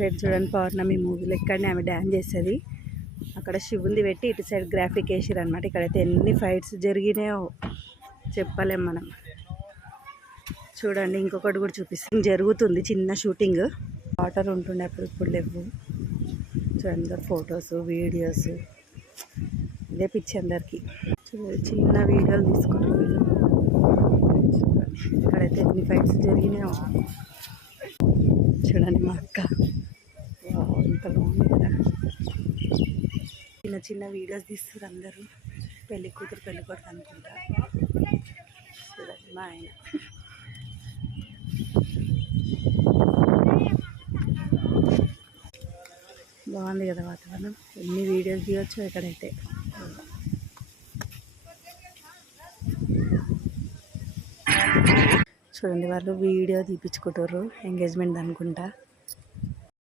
Friends చూడండి, పౌర్ణమి మూవీలో ఇక్కడనే ఆమె డ్యాన్స్ చేస్తుంది. అక్కడ శివుంది పెట్టి ఇటు సైడ్ గ్రాఫిక్ వేసారు అనమాట. ఇక్కడైతే ఎన్ని ఫైట్స్ జరిగినాయో చెప్పలేం మనం. చూడండి ఇంకొకటి కూడా చూపిస్తుంది, జరుగుతుంది చిన్న షూటింగ్. వాటర్ ఉంటుండే అప్పుడు, ఇప్పుడు లేవు. చూడండి ఫొటోస్ వీడియోస్, ఇదే పిచ్చి అందరికి. చూడండి చిన్న వీడియోలు తీసుకుంటారు వీళ్ళు. ఇక్కడైతే ఎన్ని ఫైట్స్ జరిగినాయో. చూడండి మా అక్క ఇంత బాగుంది కదా. చిన్న చిన్న వీడియోస్ తీస్తారు అందరూ. పెళ్ళి కూతురు పెళ్ళి కొడుకు అనుకుంటా. చూడండి మా ఆయన. బాగుంది కదా వాతావరణం. ఎన్ని వీడియోస్ తీయొచ్చు ఇక్కడైతే. చూడండి వాళ్ళు వీడియో తీపించుకుంటారు, ఎంగేజ్మెంట్ అనుకుంటా.